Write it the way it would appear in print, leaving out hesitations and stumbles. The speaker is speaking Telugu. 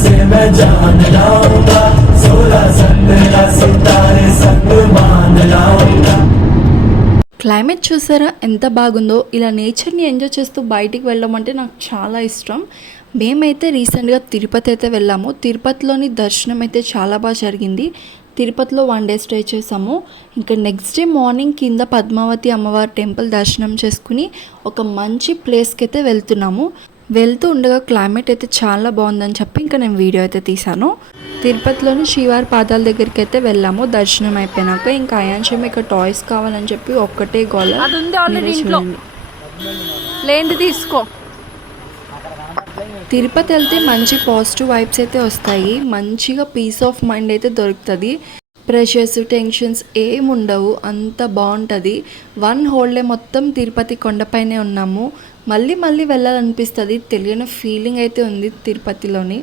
से मैं जान लाऊंगा, 16-17 सितारे संग मान लाऊंगा. క్లైమేట్ చూసారా ఎంత బాగుందో. ఇలా నేచర్ని ఎంజాయ్ చేస్తూ బయటికి వెళ్ళడం అంటే నాకు చాలా ఇష్టం. మేమైతే రీసెంట్గా తిరుపతి అయితే వెళ్ళాము. తిరుపతిలోని దర్శనం అయితే చాలా బాగా జరిగింది. తిరుపతిలో 1 డే స్టే చేసాము. ఇంకా నెక్స్ట్ డే మార్నింగ్ కింద పద్మావతి అమ్మవారి టెంపుల్ దర్శనం చేసుకుని ఒక మంచి ప్లేస్కి అయితే వెళ్తున్నాము. వెళ్తూ ఉండగా క్లైమేట్ అయితే చాలా బాగుందని చెప్పి ఇంకా నేను వీడియో అయితే తీశాను. తిరుపతిలోని శ్రీవారి పాదాల దగ్గరికి అయితే వెళ్ళాము. దర్శనం అయిపోయినాక ఇంకా అయాన్షం ఇక్కడ టాయ్స్ కావాలని చెప్పి ఒక్కటే గోల. తీసుకో. తిరుపతి వెళ్తే మంచి పాజిటివ్ వైబ్స్ అయితే వస్తాయి. మంచిగా పీస్ ఆఫ్ మైండ్ అయితే దొరుకుతుంది. ప్రెషర్స్ టెన్షన్స్ ఏముండవు, అంత బాగుంటుంది. 1 హోల్ డే మొత్తం తిరుపతి కొండపైనే ఉన్నాము. మళ్ళీ మళ్ళీ వెళ్ళాలనిపిస్తుంది. తెలియని ఫీలింగ్ అయితే ఉంది తిరుపతిలోని.